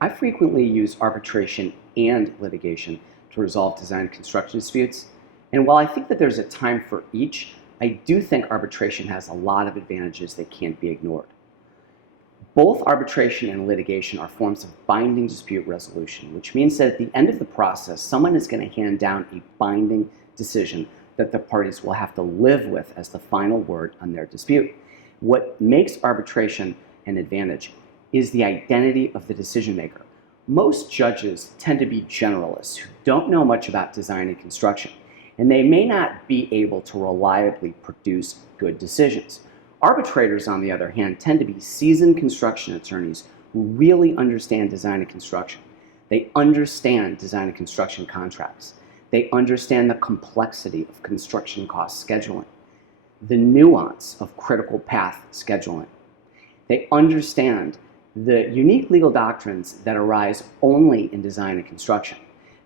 I frequently use arbitration and litigation to resolve design and construction disputes. And while I think that there's a time for each, I do think arbitration has a lot of advantages that can't be ignored. Both arbitration and litigation are forms of binding dispute resolution, which means that at the end of the process, someone is going to hand down a binding decision that the parties will have to live with as the final word on their dispute. What makes arbitration an advantage is the identity of the decision maker. Most judges tend to be generalists who don't know much about design and construction, and they may not be able to reliably produce good decisions. Arbitrators, on the other hand, tend to be seasoned construction attorneys who really understand design and construction. They understand design and construction contracts. They understand the complexity of construction cost scheduling, the nuance of critical path scheduling. They understand the unique legal doctrines that arise only in design and construction.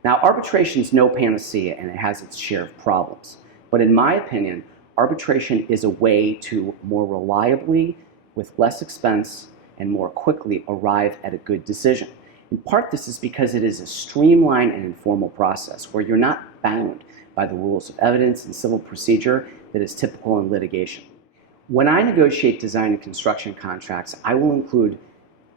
Now, arbitration is no panacea and it has its share of problems. But in my opinion, arbitration is a way to more reliably, with less expense, and more quickly arrive at a good decision. In part, this is because it is a streamlined and informal process where you're not bound by the rules of evidence and civil procedure that is typical in litigation. When I negotiate design and construction contracts, I will include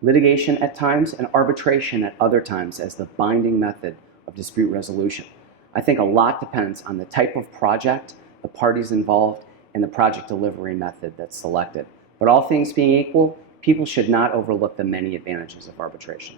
litigation at times and arbitration at other times as the binding method of dispute resolution. I think a lot depends on the type of project, the parties involved, and the project delivery method that's selected. But all things being equal, people should not overlook the many advantages of arbitration.